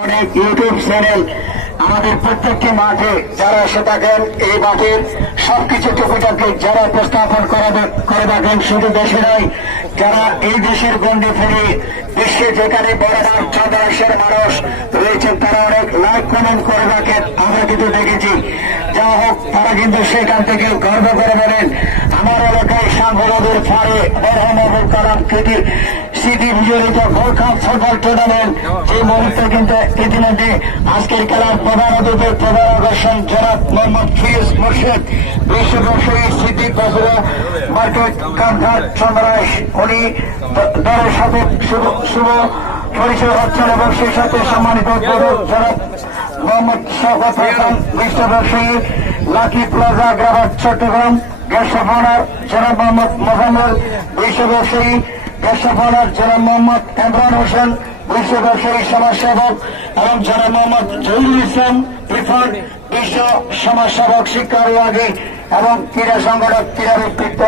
অনেক YouTube channel আমাদের প্রত্যেকটি মাঠে যারা এসে থাকেন, এই মাঠের সবকিছু টুপিটাকে যারা উপস্থাপন করে থাকেন শুধু দেশে নয়, যারা এই দেশের গণ্ডি ফেরে বিশ্বে যেখানে বড় মাঠ মানুষ রয়েছেন, তারা অনেক লাইক কমেন্ট করে থাকেন আমরা কিন্তু দেখেছি, যা হোক, তারা কিন্তু সেখান থেকে গর্ব করে বলেন, আমার এলাকায় সাংবাদিকের ফারে বরহমবুল কালাম কৃতি স্মৃতি বিজড়িত কাপ ফুটবল মুহূর্তে কিন্তু ইতিমধ্যে আজকের খেলার প্রধান অতিথি, প্রধান আকর্ষণ জনাব মোহাম্মদ ফিজ মুর্শেদ। বিশ্বব্যবসায়ী স্মৃতি বছরা মার্কেট কান্ধার চন্দ্রাস উনি দলের সাথে শুভ পরিচয় হচ্ছেন এবং সেই সাথে সম্মানিত জনাব মোহাম্মদ শওকত হাসান বিশ্বব্যবসায়ী লাকি প্লাজা গ্রামার চট্টগ্রাম গ্যাস সফানার জনাব মোহাম্মদ মোহাম্মদ বিশ্ব ব্যবসায়ী গ্যাস সফানার জনাব মোহাম্মদ ইমরান হোসেন বিশ্ব ব্যবসায়ী সমাজ সেবক এবং যারা মোহাম্মদ জহিরুল ইসলাম প্রিফার্ড বিশ্ব সমাজ সেবক শিক্ষা বিভাগে এবং ক্রীড়া সংগঠক ক্রীড়া ব্যক্তিত্ব